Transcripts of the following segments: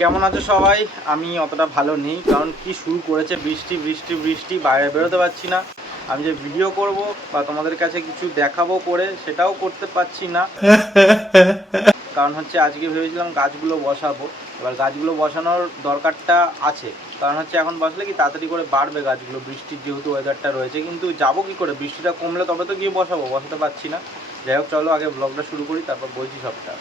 কেমন আছো সবাই? আমি অতটা ভালো নেই, কারণ কি শুরু করেছে বৃষ্টি বৃষ্টি বৃষ্টি, বাইরে বেরোতে পারছি না। আমি যে ভিডিও করব বা তোমাদের কাছে কিছু দেখাবো করে, সেটাও করতে পারছি না। কারণ হচ্ছে আজকে ভেবেছিলাম গাছগুলো বসাবো, এবার গাছগুলো বসানোর দরকারটা আছে। কারণ হচ্ছে এখন বসলে কি তাড়াতাড়ি করে বাড়বে গাছগুলো, বৃষ্টির যেহেতু ওয়েদারটা রয়েছে। কিন্তু যাবো কি করে? বৃষ্টিটা কমলে তবে তো গিয়ে বসাতে পারছি না। যাই হোক, চলো আগে ব্লগটা শুরু করি, তারপর বলছি সবটা।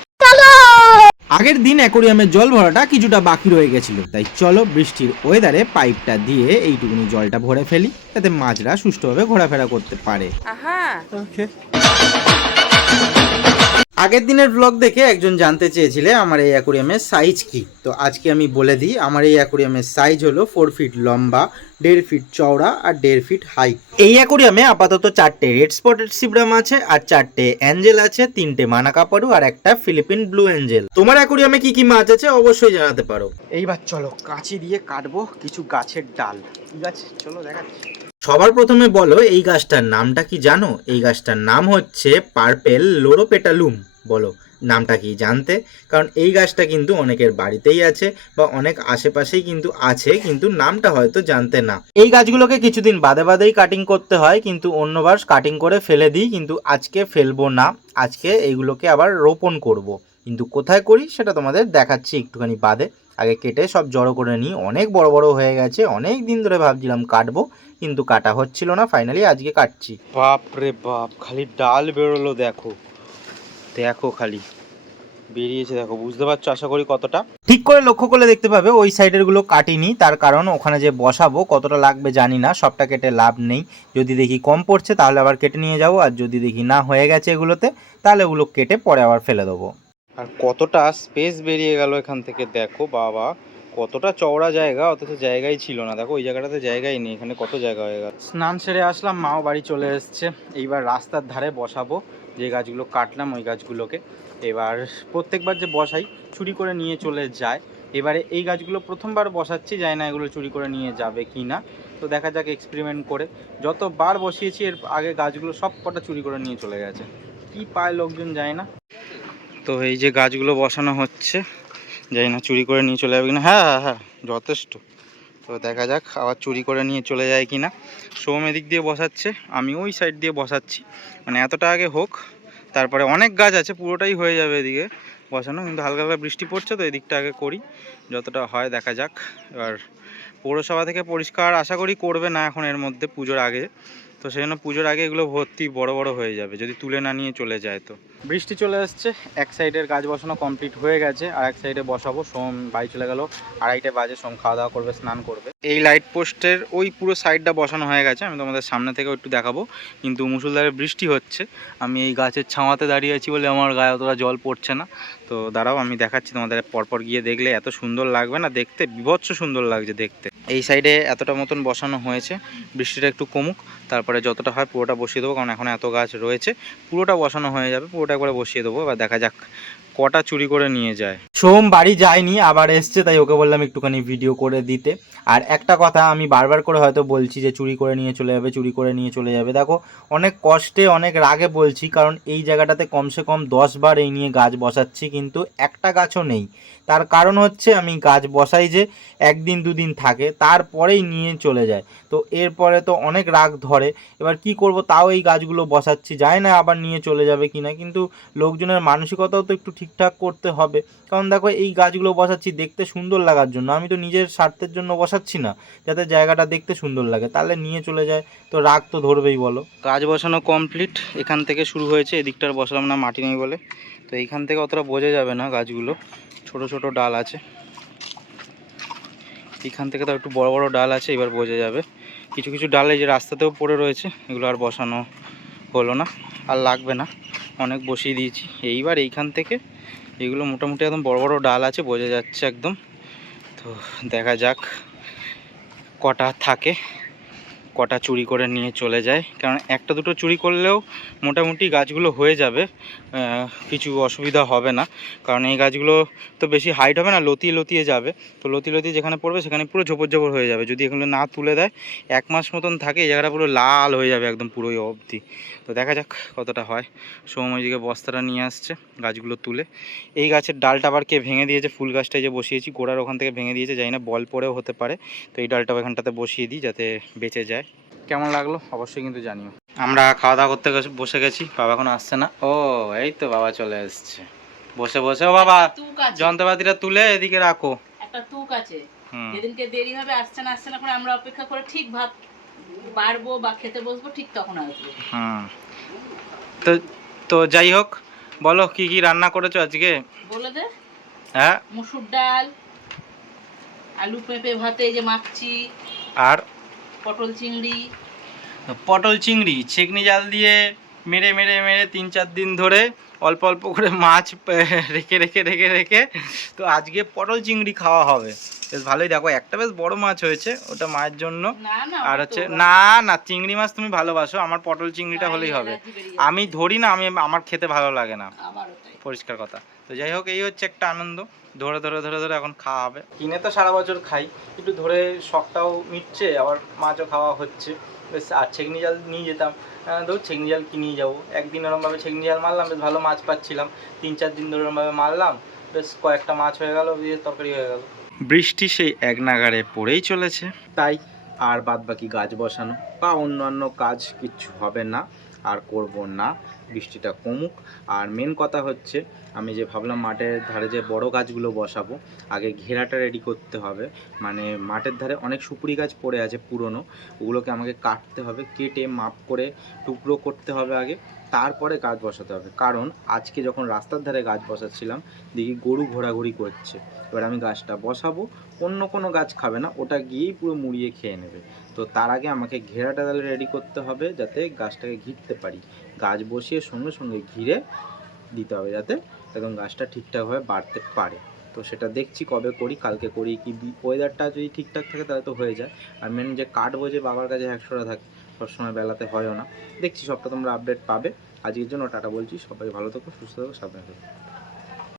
আগের দিন অ্যাকোরিয়ামের জল ভরাটা কিছুটা বাকি রয়ে গেছিল, তাই চলো বৃষ্টির ওয়েদারে পাইপটা দিয়ে এইটুকুনি জলটা ভরে ফেলি, যাতে মাছরা সুষ্ঠুভাবে ঘোরাফেরা করতে পারে। আগের দিনের ব্লগ দেখে একজন জানতে চেয়েছিলে আমার এই অ্যাকোরিয়ামের সাইজ কি, তো আজকে আমি বলে দিই। আমার এই অ্যাকোরিয়ামের সাইজ হলো 4 ফিট লম্বা, 1.5 ফিট চওড়া আর 1.5 ফিট হাইট। এই অ্যাকোরিয়ামে আপাতত 4টে রেড স্পটেড সিব্রাম আছে, আর 4টে অ্যাঞ্জেল আছে, 3টে মানা কাপারু আর একটা ফিলিপিন ব্লু অ্যাঞ্জেল। তোমার অ্যাকোরিয়ামে কি কি মাছ আছে অবশ্যই জানাতে পারো। এইবার চলো কাঁচি দিয়ে কাটবো কিছু গাছের ডাল। ঠিক আছে, চলো দেখাচ্ছি। সবার প্রথমে বলো, এই গাছটার নামটা কি জানো? এই গাছটার নাম হচ্ছে পার্পেল লোরোপেটালুম। বলো নামটা কি জানতে? কারণ এই গাছটা কিন্তু অনেকের বাড়িতেই আছে বা অনেক আশেপাশেই কিন্তু আছে, কিন্তু নামটা হয়তো জানতে না। এই গাছগুলোকে কিছুদিন বাদে বাদেই কাটিং করতে হয়, কিন্তু অন্যবার কাটিং করে ফেলে দিই, কিন্তু আজকে ফেলবো না। আজকে এইগুলোকে আবার রোপণ করব, কিন্তু কোথায় করি সেটা তোমাদের দেখাচ্ছি একটুখানি বাদে। আগে কেটে সব জড়ো করে নিই, অনেক বড় বড় হয়ে গেছে। অনেক দিন ধরে ভাবছিলাম কাটবো, কিন্তু কাটা হচ্ছিল না, ফাইনালি আজকে কাটছি। বাপ রে বাপ, খালি ডাল বেরোলো, দেখো দেখো খালি বেরিয়েছে, দেখো। বুঝতে পারছো আশা করি কতটা? ঠিক করে লক্ষ্য করলে দেখতে পাবে ওই সাইডের গুলো কাটিনি, তার কারণ ওখানে যে বসাবো কতটা লাগবে জানি না, সবটা কেটে লাভ নেই। যদি দেখি কম পড়ছে তাহলে আবার কেটে নিয়ে যাবো, আর যদি দেখি না হয়ে গেছে এগুলোতে, তাহলে ওগুলো কেটে পরে আবার ফেলে দেবো। আর কতটা স্পেস বেরিয়ে গেল এখান থেকে, দেখো বাবা, কতটা চওড়া জায়গা, অথচ জায়গাই ছিল না। দেখো ওই জায়গাটাতে জায়গাই নেই, এখানে কত জায়গা হয়ে গেল। স্নান সেরে আসলাম, মাও বাড়ি চলে এসছে। এইবার রাস্তার ধারে বসাবো যে গাছগুলো কাটলাম, ওই গাছগুলোকে। এবার প্রত্যেকবার যে বসাই চুরি করে নিয়ে চলে যায়। এবারে এই গাছগুলো প্রথমবার বসাচ্ছি, জানি না এগুলো চুরি করে নিয়ে যাবে কি না। তো দেখা যাক এক্সপেরিমেন্ট করে। যতবার বসিয়েছি এর আগে গাছগুলো সব কটা চুরি করে নিয়ে চলে গেছে। কি পায় লোকজন যায় না। তো এই যে গাছগুলো বসানো হচ্ছে, জানি না চুরি করে নিয়ে চলে যাবে কিনা। হ্যাঁ হ্যাঁ হ্যাঁ, যথেষ্ট। তো দেখা যাক আবার চুরি করে নিয়ে চলে যায় কিনা। সোম এদিক দিয়ে বসাচ্ছে, আমি ওই সাইড দিয়ে বসাচ্ছি। মানে এতটা আগে হোক, তারপরে অনেক গাছ আছে, পুরোটাই হয়ে যাবে এদিকে বসানো। কিন্তু হালকা হালকা বৃষ্টি পড়ছে, তো এদিকটা আগে করি, যতটা হয় দেখা যাক। এবার পৌরসভা থেকে পরিষ্কার আশা করি করবে না এখন এর মধ্যে, পুজোর আগে। তো সেই জন্য পুজোর আগে এগুলো ভর্তি বড় বড় হয়ে যাবে যদি তুলে না নিয়ে চলে যায়। তো বৃষ্টি চলে আসছে, এক সাইডের গাছ বসানো কমপ্লিট হয়ে গেছে, আর এক সাইডে বসাবো। সোম বাড়ি চলে গেল, 2:30 বাজে। সোম খাওয়া দাওয়া করবে, স্নান করবে। এই লাইট পোস্টের ওই পুরো সাইডটা বসানো হয়ে গেছে, আমি তোমাদের সামনে থেকেও একটু দেখাবো। কিন্তু মুষলধারে বৃষ্টি হচ্ছে, আমি এই গাছের ছাওয়াতে দাঁড়িয়ে আছি বলে আমার গায়ে অতটা জল পড়ছে না। তো দাঁড়াও আমি দেখাচ্ছি তোমাদের, পরপর গিয়ে দেখলে এত সুন্দর লাগবে না দেখতে, বীভৎস সুন্দর লাগছে দেখতে। এই সাইডে এতটা মতন বসানো হয়েছে, বৃষ্টিটা একটু কমুক, তারপরে যতটা হয় পুরোটা বসিয়ে দেবো। কারণ এখন এত গাছ রয়েছে, পুরোটা বসানো হয়ে যাবে, পুরোটা একবারে বসিয়ে দেবো। এবার দেখা যাক কটা চুরি করে নিয়ে যায়। সোম বাড়ি যায়নি, আবার এসছে, তাই ওকে বললাম একটুখানি ভিডিও করে দিতে। আর একটা কথা আমি বারবার করে হয়তো বলছি যে চুরি করে নিয়ে চলে যাবে, চুরি করে নিয়ে চলে যাবে। দেখো অনেক কষ্টে অনেক রাগে বলছি, কারণ এই জায়গাটাতে কমসে কম 10 বার এই নিয়ে গাছ বসাচ্ছি, কিন্তু একটা গাছও নেই। তার কারণ হচ্ছে আমি গাছ বসাই যে একদিন দুদিন থাকে, তারপরেই নিয়ে চলে যায়। তো এরপরে তো অনেক রাগ ধরে। এবার কি করব, তাও এই গাছগুলো বসাচ্ছি, যায় না আবার নিয়ে চলে যাবে কিনা। কিন্তু লোকজনের মানসিকতাও তো একটু ঠিকঠাক করতে হবে। কারণ দেখো এই গাছগুলো বসাচ্ছি দেখতে সুন্দর লাগার জন্য, আমি তো নিজের স্বার্থের জন্য বসাচ্ছি না, যাতে জায়গাটা দেখতে সুন্দর লাগে। তাহলে নিয়ে চলে যায় তো রাগ তো ধরবেই বলো। গাছ বসানো কমপ্লিট, এখান থেকে শুরু হয়েছে, এদিকটার বসালাম না, মাটি নেই বলে। তো এইখান থেকে অতটা বোঝা যাবে না, গাছগুলো ছোট ছোট ডাল আছে। এখান থেকে তো একটু বড় বড় ডাল আছে, এবার বোঝা যাবে। কিছু কিছু ডাল এই যে রাস্তাতেও পড়ে রয়েছে, এগুলো আর বসানো হলো না, আর লাগবে না, অনেক বসিয়ে দিয়েছি। এইবার এইখান থেকে এগুলো মোটামুটি একদম বড় বড় ডাল আছে, বোঝা যাচ্ছে একদম। তো দেখা যাক কটা থাকে, কটা চুরি করে নিয়ে চলে যায়, কারণ একটা দুটো চুরি করলেও মোটামুটি গাছগুলো হয়ে যাবে, কিছু অসুবিধা হবে না। কারণ এই গাছগুলো তো বেশি হাইট হবে না, লতিয়ে লতিয়ে যাবে, তো লতিয়ে লতিয়ে যেখানে পড়বে সেখানে পুরো ঝোপড় ঝোপড় হয়ে যাবে। যদি এগুলো না তুলে দেয় 1 মাস মতন থাকে, এই জায়গাটা পুরো লাল হয়ে যাবে একদম পুরোই অবধি। তো দেখা যাক কতটা হয়। সৌম্যদিকে বস্তাটা নিয়ে আসছে গাছগুলো তুলে। এই গাছের ডালটা আবার কে ভেঙে দিয়েছে, ফুল গাছটাই যে বসিয়েছি গোড়ার ওখান থেকে ভেঙে দিয়েছে, জানি না বল পড়েও হতে পারে। তো এই ডালটা এখানটাতে বসিয়ে দিই যাতে বেঁচে যায়। কেমন লাগলো অবশ্যই কিন্তু জানিও। আমরা খাওয়া দাওয়া করতে বসে গেছি, বাবা এখনো আসছে না। ও এই তো বাবা চলে এসছে। বসে বসে, ও বাবা যন্ত্রপাতিটা তুলে এদিকে রাখো। একটা তুক আছে, যেদিনকে দেরি হবে আসছে না করে আমরা অপেক্ষা করে ঠিক ভাত বাড়বো বা খেতে বসবো ঠিক তখন আসবো। তো তো যাই হোক, বলো কি কি রান্না করেছো আজকে বলে দে। হ্যাঁ, মসুর ডাল, আলু পেঁপে ভাতে এই যে মাখছি, আর পটল চিংড়ি। পটল চিংড়ি ছেঁকনি জাল দিয়ে মেরে মেরে মেরে 3-4 দিন ধরে অল্প অল্প করে মাছ রেখে রেখে রেখে রেখে তো আজকে পটল চিংড়ি খাওয়া হবে। বেশ ভালোই, দেখো একটা বেশ বড় মাছ হয়েছে, ওটা মায়ের জন্য। আর হচ্ছে না না চিংড়ি মাছ তুমি ভালোবাসো, আমার পটল চিংড়িটা হলেই হবে। আমি ধরি না, আমার খেতে ভালো লাগে না, পরিষ্কার কথা। তো যাই হোক, এই হচ্ছে একটা আনন্দ, ধরে ধরে ধরে ধরে এখন খাওয়া হবে। কিনে তো সারা বছর খাই, একটু ধরে শখটাও মিটছে, আবার মাছও খাওয়া হচ্ছে। বেশ, আর ছেকনি জাল নিয়ে যেতাম, ধরো ছেকনি জাল কিনেই যাবো। একদিন ওরমভাবে ছেকনি জাল মারলাম, বেশ ভালো মাছ পাচ্ছিলাম। 3-4 দিন ধরে ওরমভাবে মারলাম, বেশ কয়েকটা মাছ হয়ে গেল, দিয়ে তরকারি হয়ে গেল। বৃষ্টি সেই এক নাগাড়ে পড়েই চলেছে, তাই আর বাদ বাকি গাছ বসানো বা অন্যান্য কাজ কিচ্ছু হবে না, আর করব না। বৃষ্টিটা কমুক। আর মেন কথা হচ্ছে, আমি যে ভাবলাম মাঠের ধারে যে বড় গাছগুলো বসাবো, আগে ঘেরাটা রেডি করতে হবে। মানে মাঠের ধারে অনেক সুপুরি গাছ পড়ে আছে পুরনো, ওগুলোকে আমাকে কাটতে হবে, কেটে মাপ করে টুকরো করতে হবে আগে, তারপরে গাছ বসাতে হবে। কারণ আজকে যখন রাস্তার ধারে গাছ বসাচ্ছিলাম, দেখি গরু ঘোরাঘুরি করছে। এবার আমি গাছটা বসাবো, অন্য কোনো গাছ খাবে না, ওটা গিয়েই পুরো মুড়িয়ে খেয়ে নেবে। তো তার আগে আমাকে ঘেরাটা তাহলে রেডি করতে হবে, যাতে গাছটাকে ঘিরতে পারি। গাছ বসিয়ে সঙ্গে সঙ্গে ঘিরে দিতে হবে, যাতে একদম গাছটা ঠিকঠাকভাবে বাড়তে পারে। তো সেটা দেখছি কবে করি, কালকে করি কি, ওয়েদারটা যদি ঠিকঠাক থাকে তাহলে তো হয়ে যায়। আর মেন যে কাটবো, যে বাবার কাছে 100টা থাকে, সবসময় বেলাতে হয়ও না। দেখছি, সবটা তোমরা আপডেট পাবে। আজকের জন্য টাটা বলছি, সবাই ভালো থাকো, সুস্থ থাকো, সাবধানে থাকো।